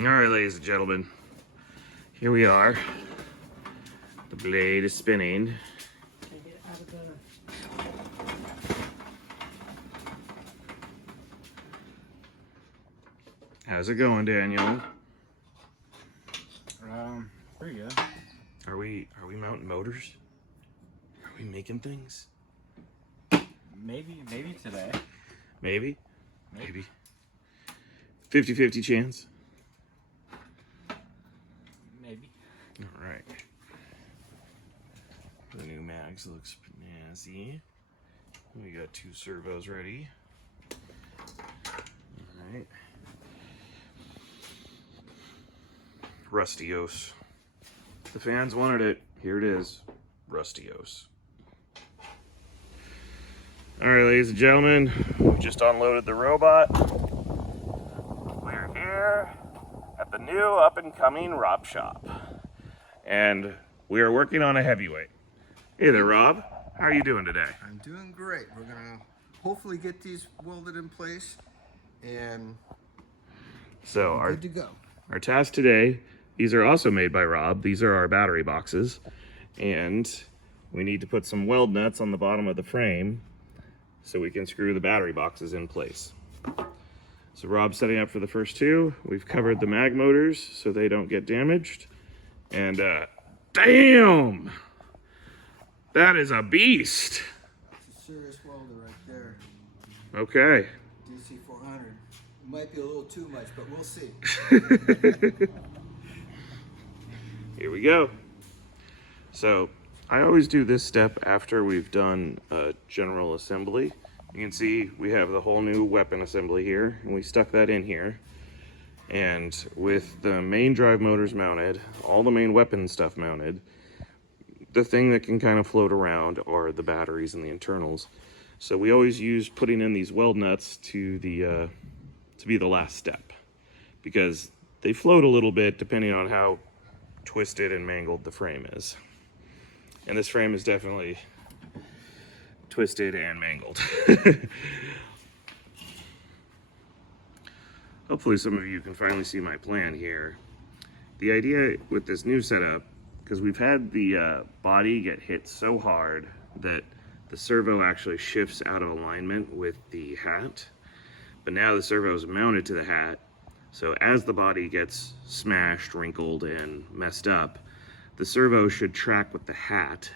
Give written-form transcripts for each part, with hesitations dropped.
All right, ladies and gentlemen, here we are. The blade is spinning. How's it going, Daniel? Pretty good. Are we mounting motors? Are we making things? Maybe today. Maybe. 50-50 chance. Maybe. All right. The new mags looks snazzy. We got 2 servos ready. All right. Rustios. The fans wanted it. Here it is. Rustios. All right, ladies and gentlemen, we just unloaded the robot. We're here at the new up-and-coming Rob shop. And we are working on a heavyweight. Hey there, Rob. How are you doing today? I'm doing great. We're gonna hopefully get these welded in place and So good to go. Our task today, these are also made by Rob. These are our battery boxes. And we need to put some weld nuts on the bottom of the frame so we can screw the battery boxes in place. So Rob's setting up for the first 2. We've covered the mag motors so they don't get damaged. And damn! That is a beast. It's a serious welder right there. Okay. DC 400. It might be a little too much, but we'll see. Here we go. So I always do this step after we've done a general assembly. You can see we have the whole new weapon assembly here, and we stuck that in here. And with the main drive motors mounted, all the main weapon stuff mounted, the thing that can kind of float around are the batteries and the internals. So we always use putting in these weld nuts to be the last step, because they float a little bit depending on how twisted and mangled the frame is. And this frame is definitely twisted and mangled. Hopefully some of you can finally see my plan here. The idea with this new setup, because we've had the body get hit so hard that the servo actually shifts out of alignment with the hat, but now the servo is mounted to the hat, so as the body gets smashed, wrinkled, and messed up, the servo should track with the hat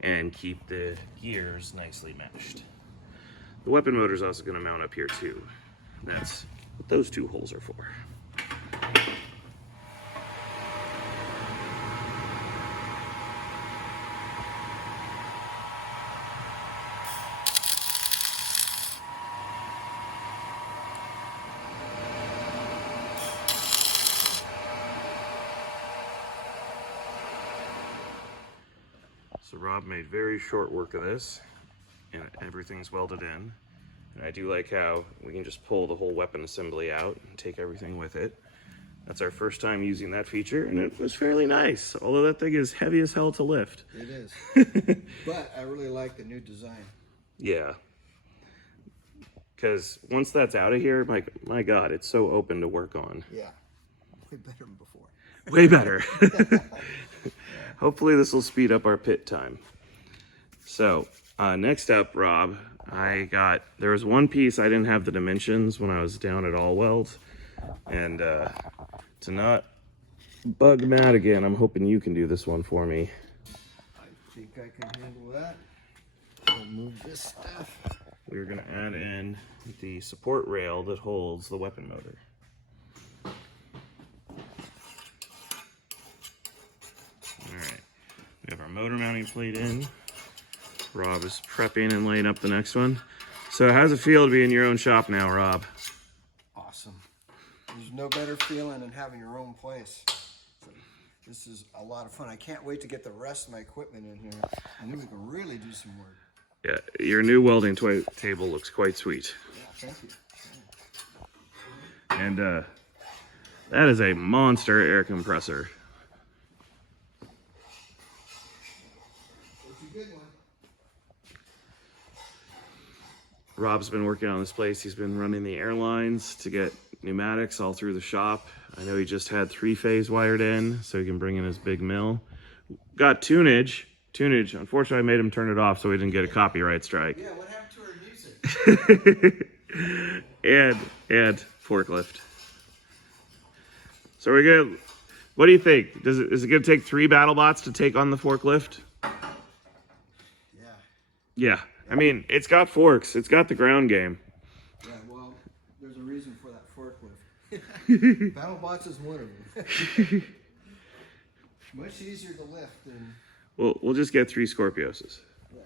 and keep the gears nicely meshed. The weapon motor is also going to mount up here too. That's what those 2 holes are for. So Rob made very short work of this, and everything's welded in. And I do like how we can just pull the whole weapon assembly out and take everything with it. That's our first time using that feature, and it was fairly nice, although that thing is heavy as hell to lift. It is. But I really like the new design. Yeah. Because once that's out of here, my God, it's so open to work on. Yeah. Way better than before. Way better. Hopefully this will speed up our pit time. So next up, Rob, there was one piece I didn't have the dimensions when I was down at All Weld, and to not bug Matt again, I'm hoping you can do this one for me. I think I can handle that. I'll move this stuff. We're gonna add in the support rail that holds the weapon motor. Alright, we have our motor mounting plate in. Rob is prepping and laying up the next one. So how's it feel to be in your own shop now, Rob? Awesome. There's no better feeling than having your own place. So this is a lot of fun. I can't wait to get the rest of my equipment in here. I think we can really do some work. Yeah, your new welding table looks quite sweet. Yeah, thank you. And that is a monster air compressor. It's a good one. Rob's been working on this place. He's been running the airlines to get pneumatics all through the shop. I know he just had 3-phase wired in, so he can bring in his big mill. Got tunage. Unfortunately, I made him turn it off so we didn't get a copyright strike. Yeah, what happened to our music? and forklift. So we're good. What do you think? Is it going to take 3 Battlebots to take on the forklift? Yeah. Yeah. I mean, it's got forks. It's got the ground game. Yeah, well, there's a reason for that forklift. Battlebots is one of them. Much easier to lift than... We'll just get 3 Skorpioses. Yeah.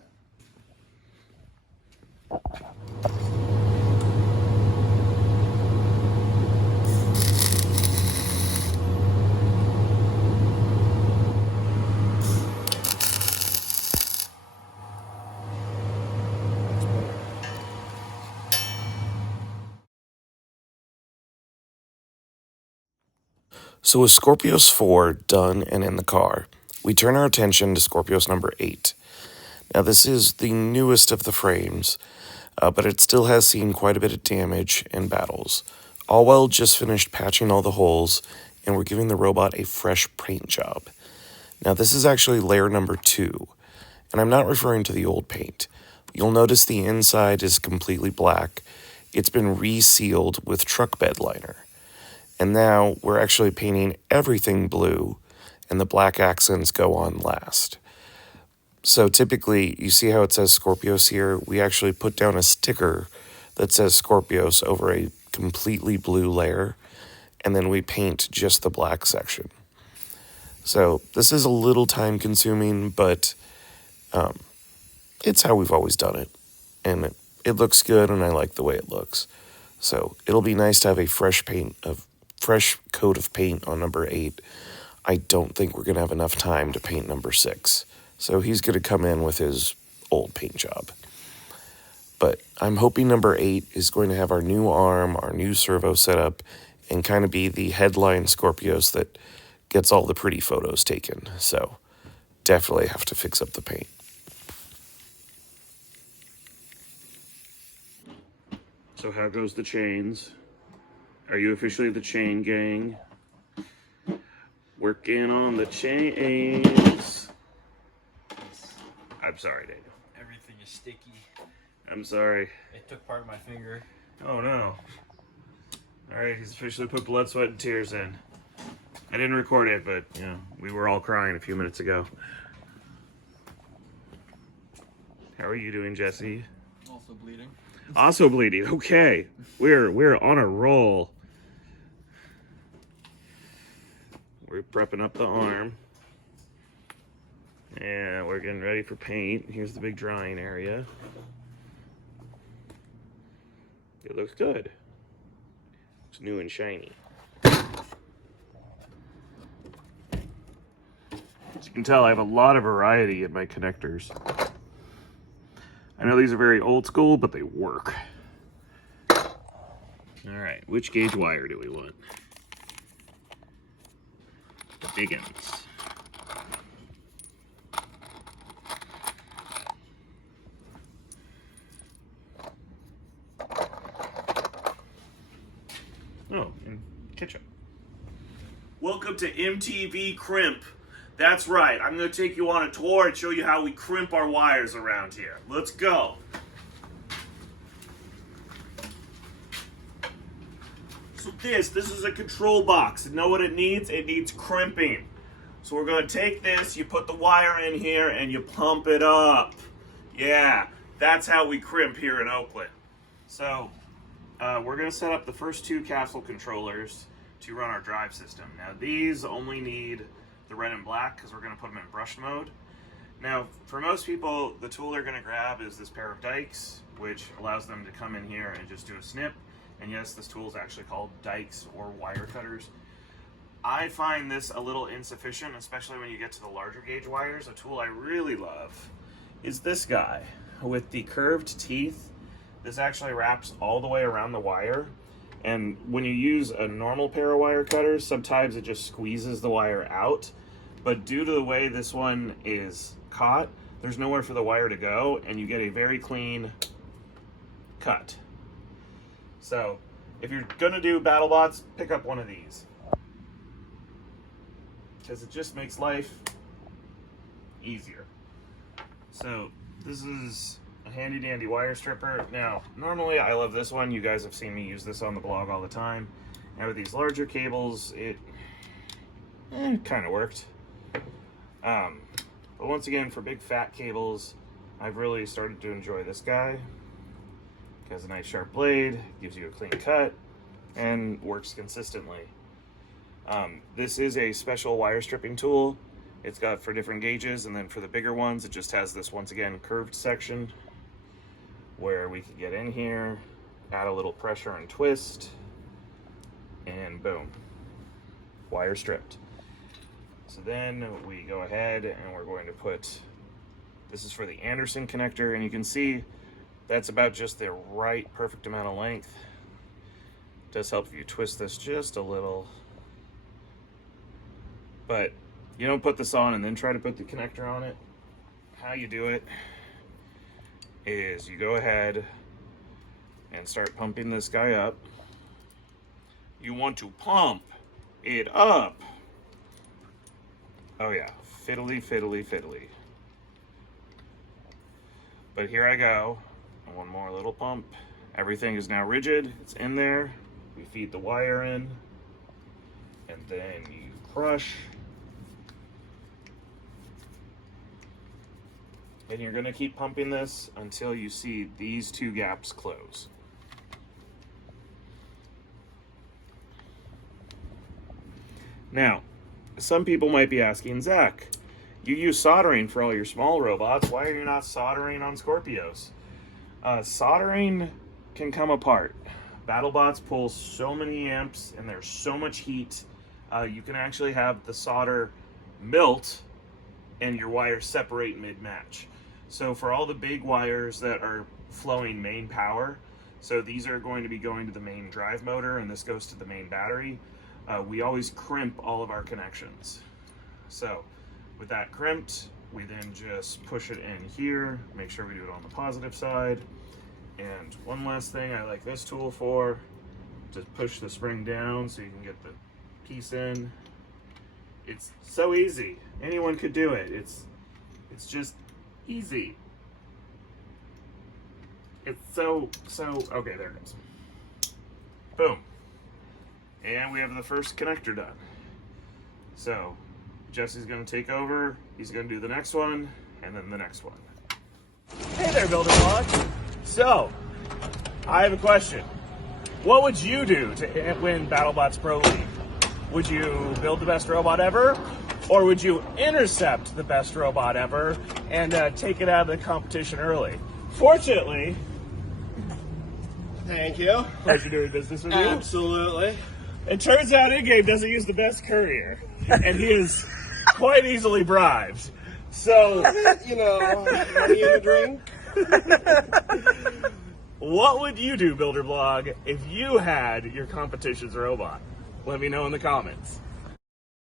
So with Skorpios 4 done and in the car, we turn our attention to Skorpios number 8. Now this is the newest of the frames, but it still has seen quite a bit of damage in battles. Allwell just finished patching all the holes, and we're giving the robot a fresh paint job. Now this is actually layer number 2, and I'm not referring to the old paint. You'll notice the inside is completely black. It's been resealed with truck bed liner. And now we're actually painting everything blue, and the black accents go on last. So typically, you see how it says Skorpios here? We actually put down a sticker that says Skorpios over a completely blue layer, and then we paint just the black section. So this is a little time consuming, but it's how we've always done it. And it looks good, and I like the way it looks. So it'll be nice to have a fresh coat of paint on number 8. I don't think we're going to have enough time to paint number 6. So he's going to come in with his old paint job. But I'm hoping number 8 is going to have our new arm, our new servo setup, and kind of be the headline Skorpios that gets all the pretty photos taken. So definitely have to fix up the paint. So how goes the chains? Are you officially the chain gang? Working on the chains. I'm sorry, Daniel. Everything is sticky. I'm sorry. It took part of my finger. Oh no. Alright, he's officially put blood, sweat, and tears in. I didn't record it, but you know, we were all crying a few minutes ago. How are you doing, Jesse? Also bleeding. Also bleeding. Okay. We're on a roll. We're prepping up the arm. And we're getting ready for paint. Here's the big drying area. It looks good. It's new and shiny. As you can tell, I have a lot of variety in my connectors. I know these are very old school, but they work. All right, which gauge wire do we want? The big ones. Oh, and ketchup. Welcome to MTV Crimp. That's right, I'm going to take you on a tour and show you how we crimp our wires around here. Let's go. So this is a control box. You know what it needs? It needs crimping. So we're going to take this, you put the wire in here, and you pump it up. Yeah, that's how we crimp here in Oakland. So we're going to set up the first 2 capsule controllers to run our drive system. Now these only need the red and black because we're going to put them in brush mode. Now for most people, the tool they're going to grab is this pair of dikes, which allows them to come in here and just do a snip. And yes, this tool is actually called dikes or wire cutters. I find this a little insufficient, especially when you get to the larger gauge wires. A tool I really love is this guy with the curved teeth. This actually wraps all the way around the wire. And when you use a normal pair of wire cutters, sometimes it just squeezes the wire out. But due to the way this one is caught, there's nowhere for the wire to go, and you get a very clean cut. So if you're gonna do Battlebots, pick up one of these. Because it just makes life easier. So this is a handy dandy wire stripper. Now, normally I love this one. You guys have seen me use this on the blog all the time. Now with these larger cables, it kind of worked. But once again, for big fat cables, I've really started to enjoy this guy. It has a nice sharp blade, gives you a clean cut, and works consistently. This is a special wire stripping tool. It's got for different gauges, and then for the bigger ones, it just has this, once again, curved section where we can get in here, add a little pressure and twist, and boom, wire stripped. So then we go ahead and we're going to put, this is for the Anderson connector, and you can see that's about just the right perfect amount of length. It does help if you twist this just a little, but you don't put this on and then try to put the connector on it. How you do it is you go ahead and start pumping this guy up. You want to pump it up. Oh yeah, fiddly, fiddly, fiddly. But here I go. One more little pump. Everything is now rigid. It's in there. We feed the wire in. And then you crush. And you're gonna keep pumping this until you see these two gaps close. Now, some people might be asking, Zach, you use soldering for all your small robots. Why are you not soldering on Skorpios? Soldering can come apart. Battlebots pull so many amps and there's so much heat. You can actually have the solder melt and your wires separate mid-match. So for all the big wires that are flowing main power, so these are going to be going to the main drive motor and this goes to the main battery, we always crimp all of our connections. So with that crimped, we then just push it in here, make sure we do it on the positive side. And one last thing I like this tool for, just push the spring down so you can get the piece in. It's so easy. Anyone could do it. It's just easy. It's so, okay, there it is. Boom. And we have the first connector done. So Jesse's gonna take over, he's gonna do the next one, and then the next one. Hey there, Builder Blog. So, I have a question. What would you do to win Battlebots Pro League? Would you build the best robot ever? Or would you intercept the best robot ever and take it out of the competition early? Fortunately, Thank you. pleasure doing business with you. Absolutely. It turns out in-game doesn't use the best courier, and he is quite easily bribed. So, You know, money in the drink. what would you do, Builder Blog, if you had your competition's robot? Let me know in the comments.